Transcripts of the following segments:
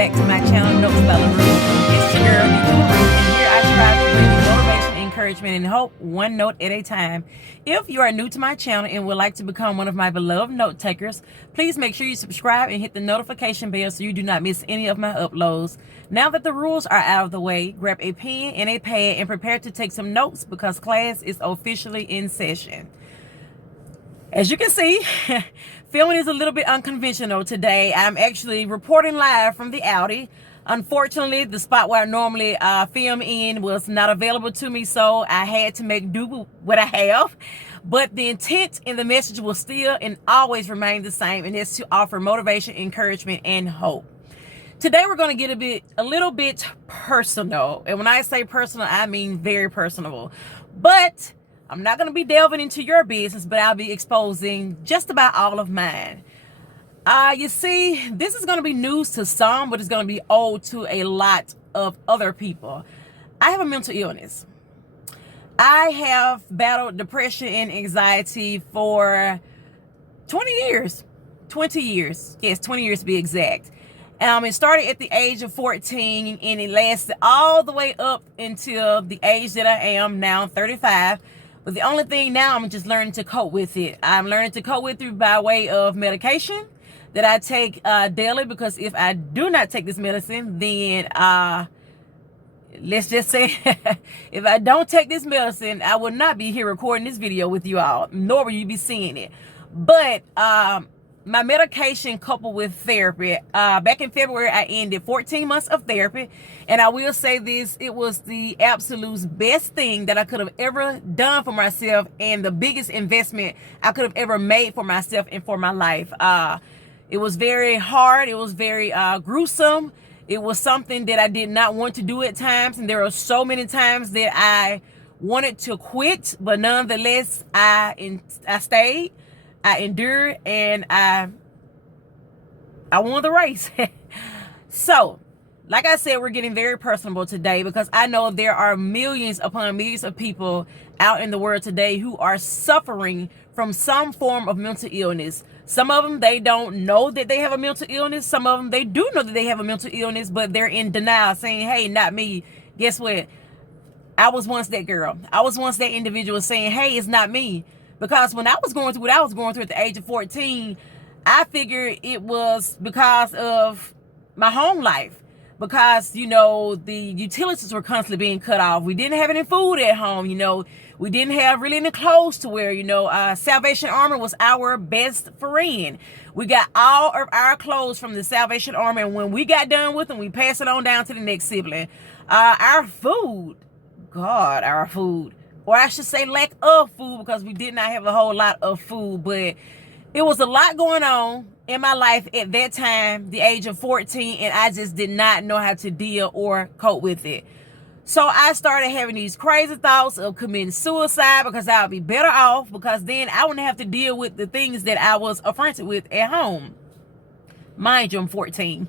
back to my channel, Notes by LaRue. It's your girl, Nika LaRue, and here I strive to bring you motivation, encouragement, and hope, one note at a time. If you are new to my channel and would like to become one of my beloved note takers, please make sure you subscribe and hit the notification bell so you do not miss any of my uploads. Now that the rules are out of the way, grab a pen and a pad and prepare to take some notes because class is officially in session. As you can see, filming is a little bit unconventional today. I'm actually reporting live from the Audi. Unfortunately, the spot where I normally film in was not available to me, so I had to make do with what I have. But the intent and the message will still and always remain the same, and it's to offer motivation, encouragement, and hope. Today we're going to get a little bit personal, and when I say personal, I mean very personal. But I'm not going to be delving into your business, but I'll be exposing just about all of mine. You see, this is going to be news to some, but it's going to be old to a lot of other people. I have a mental illness. I have battled depression and anxiety for 20 years. 20 years. Yes, 20 years to be exact. It started at the age of 14, and it lasted all the way up until the age that I am now, 35. But the only thing now, I'm just learning to cope with it. I'm learning to cope with it by way of medication that I take daily, because if I do not take this medicine, then let's just say if I don't take this medicine, I will not be here recording this video with you all, nor will you be seeing it. But my medication coupled with therapy, back in February, I ended 14 months of therapy. And I will say this, it was the absolute best thing that I could have ever done for myself, and the biggest investment I could have ever made for myself and for my life. It was very hard. It was very gruesome. It was something that I did not want to do at times. And there are so many times that I wanted to quit, but nonetheless, I stayed. I endured, and I won the race. So, like I said, we're getting very personable today, because I know there are millions upon millions of people out in the world today who are suffering from some form of mental illness. Some of them, they don't know that they have a mental illness. Some of them, they do know that they have a mental illness, but they're in denial, saying, hey, not me. Guess what? I was once that girl. I was once that individual saying, hey, it's not me. Because when I was going through what I was going through at the age of 14, I figured it was because of my home life. Because, you know, the utilities were constantly being cut off. We didn't have any food at home, you know. We didn't have really any clothes to wear, you know. Salvation Army was our best friend. We got all of our clothes from the Salvation Army, and when we got done with them, we passed it on down to the next sibling. Our food, God, our food. Or I should say lack of food, because we did not have a whole lot of food. But it was a lot going on in my life at that time, the age of 14, and I just did not know how to deal or cope with it. So I started having these crazy thoughts of committing suicide, because I would be better off, because then I wouldn't have to deal with the things that I was affronted with at home. Mind you, I'm 14.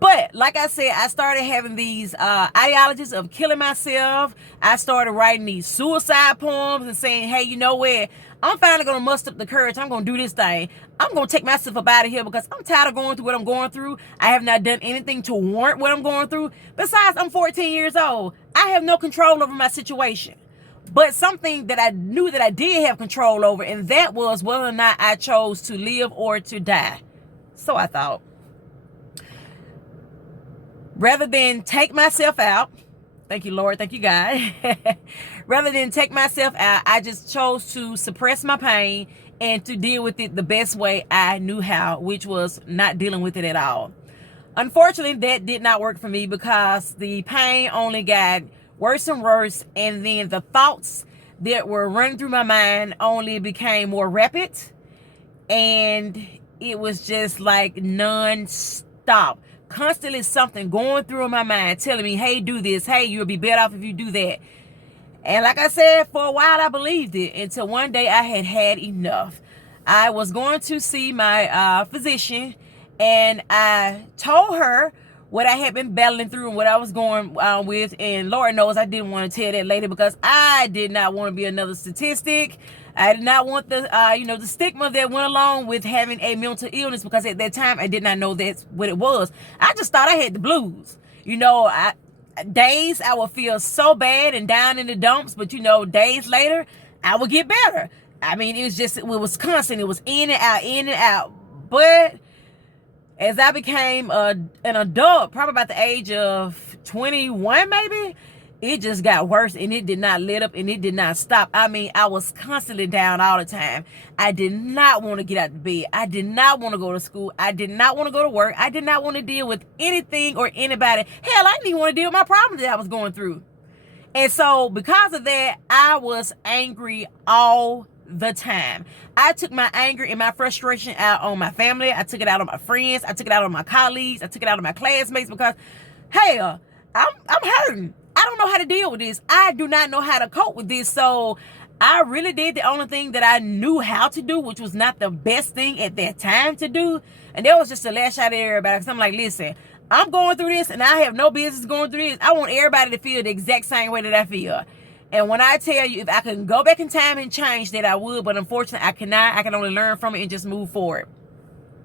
But like I said, I started having these ideologies of killing myself. I started writing these suicide poems and saying, hey, you know what? I'm finally going to muster up the courage. I'm going to do this thing. I'm going to take myself up out of here, because I'm tired of going through what I'm going through. I have not done anything to warrant what I'm going through. Besides, I'm 14 years old. I have no control over my situation. But something that I knew that I did have control over, and that was whether or not I chose to live or to die. So I thought, rather than take myself out, thank you, Lord, thank you, God. Rather than take myself out, I just chose to suppress my pain and to deal with it the best way I knew how, which was not dealing with it at all. Unfortunately, that did not work for me, because the pain only got worse and worse, and then the thoughts that were running through my mind only became more rapid, and it was just like non-stop. Constantly something going through my mind telling me, hey, do this. Hey, you'll be better off if you do that. And like I said, for a while I believed it, until one day I had had enough. I was going to see my physician, and I told her what I had been battling through and what I was going with. And Lord knows I didn't want to tell that lady, because I did not want to be another statistic. I did not want the, the stigma that went along with having a mental illness, because at that time I did not know that's what it was. I just thought I had the blues. Days I would feel so bad and down in the dumps, but days later I would get better. I mean, it was constant. It was in and out, in and out. But as I became an adult, probably about the age of 21 maybe, it just got worse, and it did not let up, and it did not stop. I mean, I was constantly down all the time. I did not want to get out of bed. I did not want to go to school. I did not want to go to work. I did not want to deal with anything or anybody. Hell, I didn't even want to deal with my problems that I was going through. And so because of that, I was angry all the time. I took my anger and my frustration out on my family. I took it out on my friends. I took it out on my colleagues. I took it out on my classmates, because, hell, I'm hurting. I don't know how to deal with this. I do not know how to cope with this. So I really did the only thing that I knew how to do, which was not the best thing at that time to do. And that was just to lash out at everybody. Because I'm like, listen, I'm going through this, and I have no business going through this. I want everybody to feel the exact same way that I feel. And when I tell you, if I can go back in time and change that, I would. But unfortunately, I cannot. I can only learn from it and just move forward.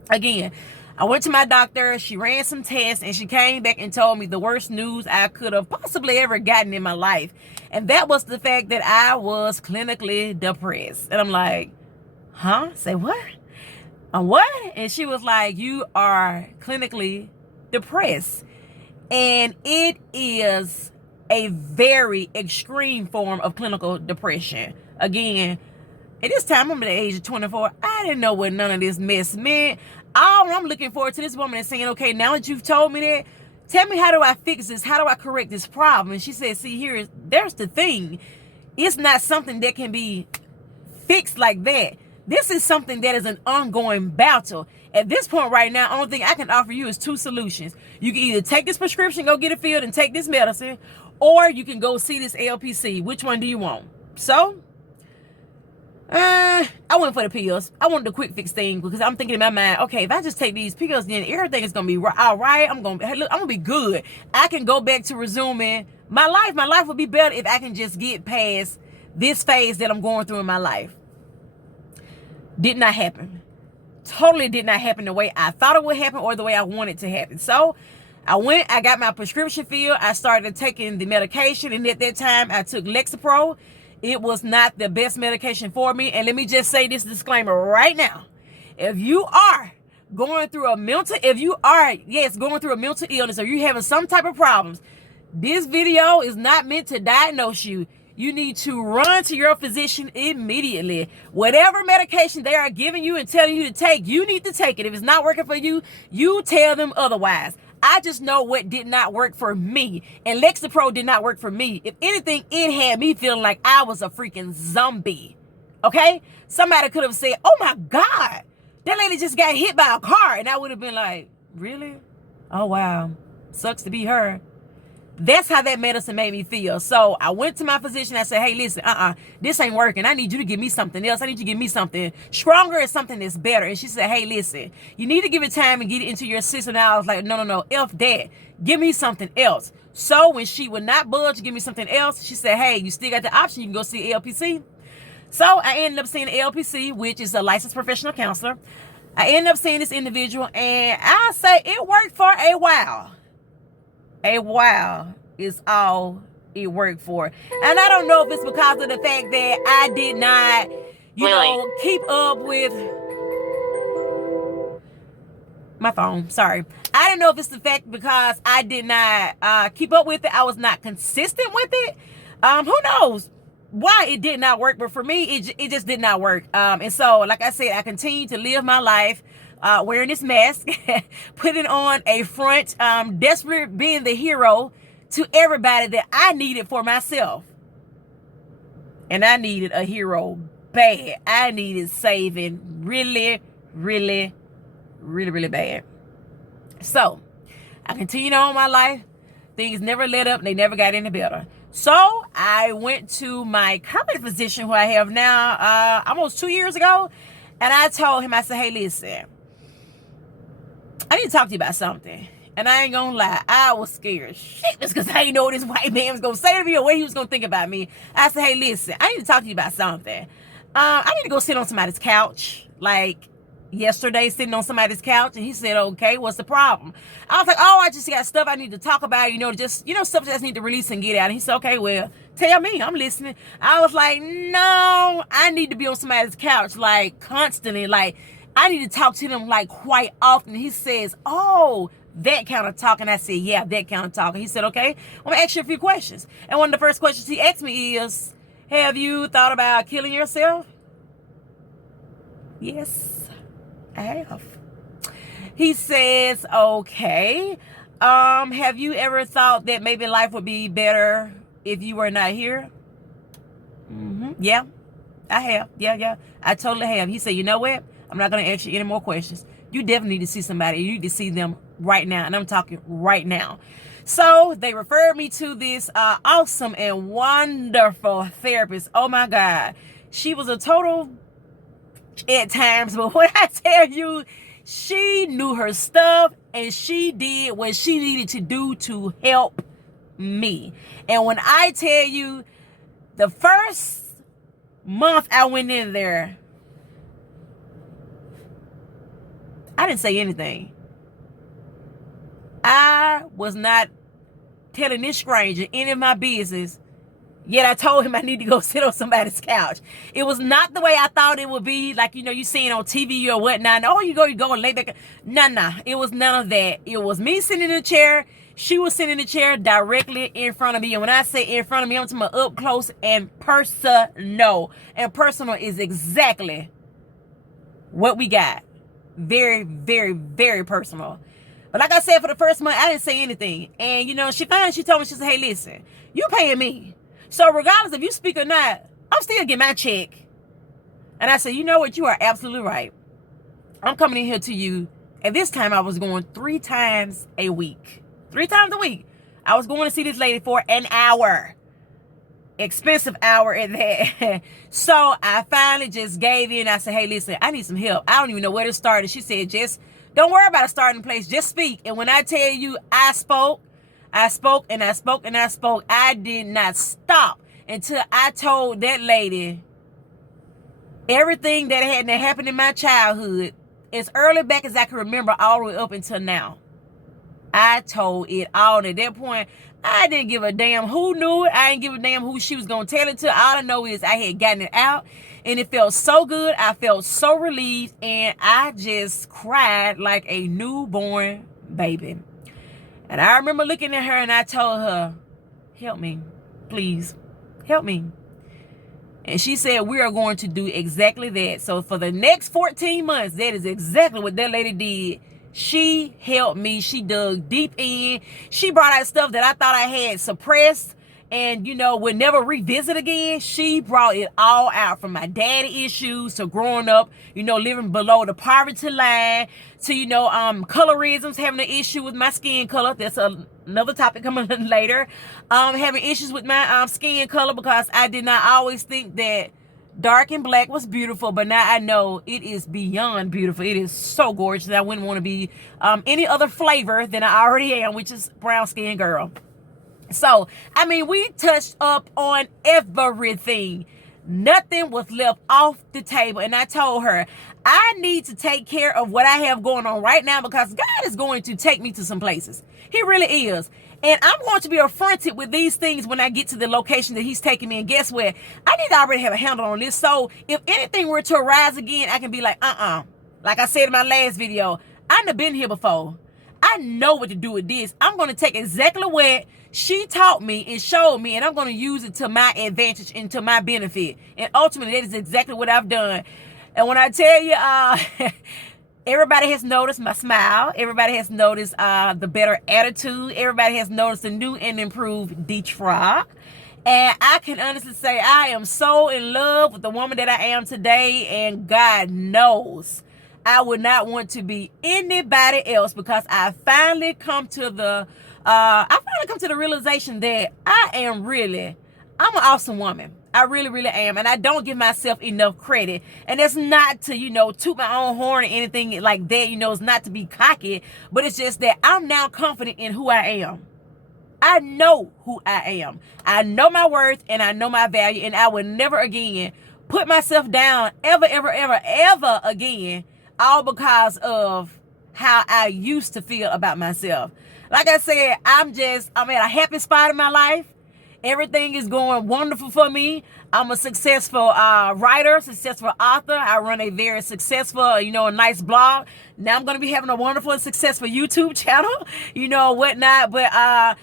Again, I went to my doctor. She ran some tests, and she came back and told me the worst news I could have possibly ever gotten in my life. And that was the fact that I was clinically depressed. And I'm like, huh? Say what? What? And she was like, you are clinically depressed. And it is a very extreme form of clinical depression. Again, at this time, I'm at the age of 24. I didn't know what none of this mess meant. All I'm looking forward to this woman is saying, okay, now that you've told me that, tell me, how do I fix this? How do I correct this problem? And she said, see, there's the thing. It's not something that can be fixed like that. This is something that is an ongoing battle. At this point right now, only thing I can offer you is two solutions. You can either take this prescription, go get it filled, and take this medicine, or you can go see this LPC. Which one do you want? So, I went for the pills. I wanted the quick fix thing, because I'm thinking in my mind, okay, if I just take these pills, then everything is gonna be all right. I'm gonna be good. I can go back to resuming my life. My life would be better if I can just get past this phase that I'm going through in my life. Did not happen. Totally did not happen the way I thought it would happen, or the way I wanted to happen. So I got my prescription filled. I started taking the medication, and at that time I took Lexapro. It was not the best medication for me. And let me just say this disclaimer right now. If you are going through a mental illness, or you're having some type of problems, this video is not meant to diagnose you. You need to run to your physician immediately. Whatever medication they are giving you and telling you to take, you need to take it. If it's not working for you, you tell them otherwise. I just know what did not work for me. And Lexapro did not work for me. If anything, it had me feeling like I was a freaking zombie. Okay? Somebody could have said, oh my God, that lady just got hit by a car. And I would have been like, really? Oh, wow. Sucks to be her. That's how that medicine made me feel. So I went to my physician. I said, hey, listen, this ain't working. I need you to give me something else. I need you to give me something stronger and something that's better. And she said, hey, listen, you need to give it time and get it into your system. And I was like, no, F that. Give me something else. So when she would not budge, give me something else, she said, hey, you still got the option. You can go see LPC. So I ended up seeing LPC, which is a licensed professional counselor. I ended up seeing this individual, and I say it worked for a while. A while is all it worked for. And I don't know if it's because of the fact that I did not, keep up with my phone. Sorry. I didn't know if it's the fact because I did not keep up with it. I was not consistent with it. Who knows why it did not work, but for me, it just did not work. And so, like I said, I continue to live my life wearing this mask, putting on a front, desperate being the hero to everybody that I needed for myself. And I needed a hero bad. I needed saving really, really, really, really bad. So I continued on my life. Things never let up. They never got any better. So I went to my current physician, who I have now almost 2 years ago. And I told him, I said, hey, listen, I need to talk to you about something. And I ain't gonna lie, I was scared shitless because I didn't know what this white man was gonna say to me or what he was gonna think about me. I said, hey, listen, I need to talk to you about something. I need to go sit on somebody's couch. Like yesterday, sitting on somebody's couch, and he said, okay, what's the problem? I was like, oh, I just got stuff I need to talk about, just, stuff that I just need to release and get out. And he said, okay, well, tell me, I'm listening. I was like, no, I need to be on somebody's couch, like, constantly. Like, I need to talk to them, like, quite often. He says, oh, that kind of talk. And I said, yeah, that kind of talk. And he said, okay, I'm going to ask you a few questions. And one of the first questions he asked me is, have you thought about killing yourself? Yes, I have. He says, okay, have you ever thought that maybe life would be better if you were not here? Yeah, I have. Yeah, I totally have. He said, you know what? I'm not going to ask you any more questions. You definitely need to see somebody. You need to see them right now. And I'm talking right now. So they referred me to this awesome and wonderful therapist. Oh, my God. She was a total at times. But when I tell you, she knew her stuff and she did what she needed to do to help me. And when I tell you, the first month I went in there, I didn't say anything. I was not telling this stranger any of my business, yet I told him I need to go sit on somebody's couch. It was not the way I thought it would be, like, you seen on TV or whatnot. Oh, you go and lay back. Nah. It was none of that. It was me sitting in a chair. She was sitting in the chair directly in front of me. And when I say in front of me, I'm talking about up close and personal. And personal is exactly what we got. Very, very, very personal. But like I said, for the first month, I didn't say anything. And, she told me, she said, hey, listen, you paying me. So regardless if you speak or not, I'm still getting my check. And I said, you know what? You are absolutely right. I'm coming in here to you. At this time, I was going 3 times a week. 3 times a week. I was going to see this lady for an hour. Expensive hour at that. So I finally just gave in. I said, hey, listen, I need some help. I don't even know where to start. And she said, just don't worry about a starting place. Just speak. And when I tell you I spoke. I did not stop until I told that lady everything that had happened in my childhood, as early back as I can remember, all the way up until now. I told it all. And at that point, I didn't give a damn who knew it. I didn't give a damn who she was going to tell it to. All I know is I had gotten it out. And it felt so good. I felt so relieved. And I just cried like a newborn baby. And I remember looking at her and I told her, help me, please, help me. And she said, we are going to do exactly that. So for the next 14 months, that is exactly what that lady did. She helped me. She dug deep in. She brought out stuff that I thought I had suppressed and, would never revisit again. She brought it all out, from my daddy issues to growing up, living below the poverty line, to, colorisms, having an issue with my skin color. That's another topic coming later. Having issues with my skin color because I did not always think that dark and black was beautiful, but now I know it is beyond beautiful. It is so gorgeous. I wouldn't want to be any other flavor than I already am, which is brown skin girl. So, we touched up on everything. Nothing was left off the table. And I told her, I need to take care of what I have going on right now because God is going to take me to some places. He really is. And I'm going to be affronted with these things when I get to the location that he's taking me. And guess what? I need to already have a handle on this. So if anything were to arise again, I can be like, Like I said in my last video, I've been here before. I know what to do with this. I'm going to take exactly what she taught me and showed me, and I'm going to use it to my advantage and to my benefit. And ultimately, that is exactly what I've done. And when I tell you, everybody has noticed my smile. Everybody has noticed the better attitude. Everybody has noticed the new and improved Deetra. And I can honestly say I am so in love with the woman that I am today. And God knows I would not want to be anybody else because I finally come to the realization that I'm an awesome woman. I really, really am. And I don't give myself enough credit. And it's not to, toot my own horn or anything like that. It's not to be cocky. But it's just that I'm now confident in who I am. I know who I am. I know my worth and I know my value. And I will never again put myself down ever again, all because of how I used to feel about myself. Like I said, I'm at a happy spot in my life. Everything is going wonderful for me. I'm a successful writer, successful author. I run a very successful, a nice blog. Now I'm going to be having a wonderful and successful YouTube channel, whatnot. But I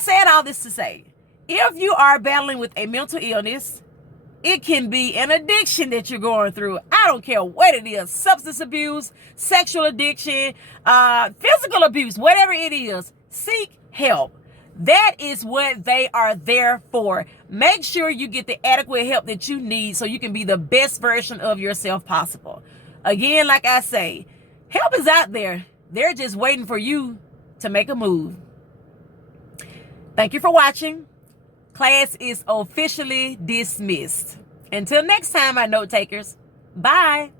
said all this to say, if you are battling with a mental illness, it can be an addiction that you're going through. I don't care what it is. Substance abuse, sexual addiction, physical abuse, whatever it is, seek help. That is what they are there for. Make sure you get the adequate help that you need so you can be the best version of yourself possible. Again, like I say, help is out there. They're just waiting for you to make a move. Thank you for watching. Class is officially dismissed. Until next time, my note takers. Bye.